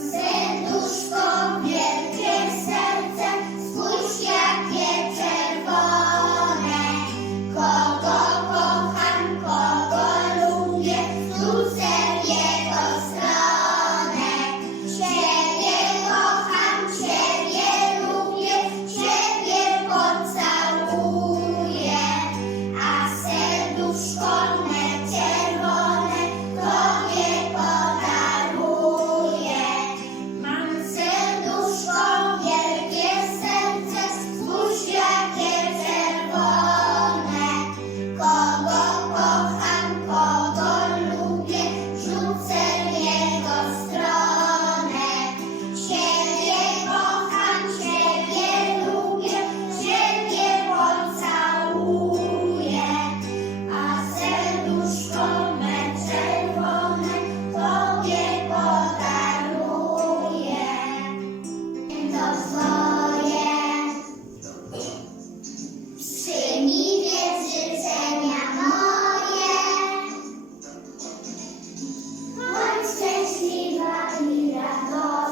serduszko wielkie, serduszko ぞ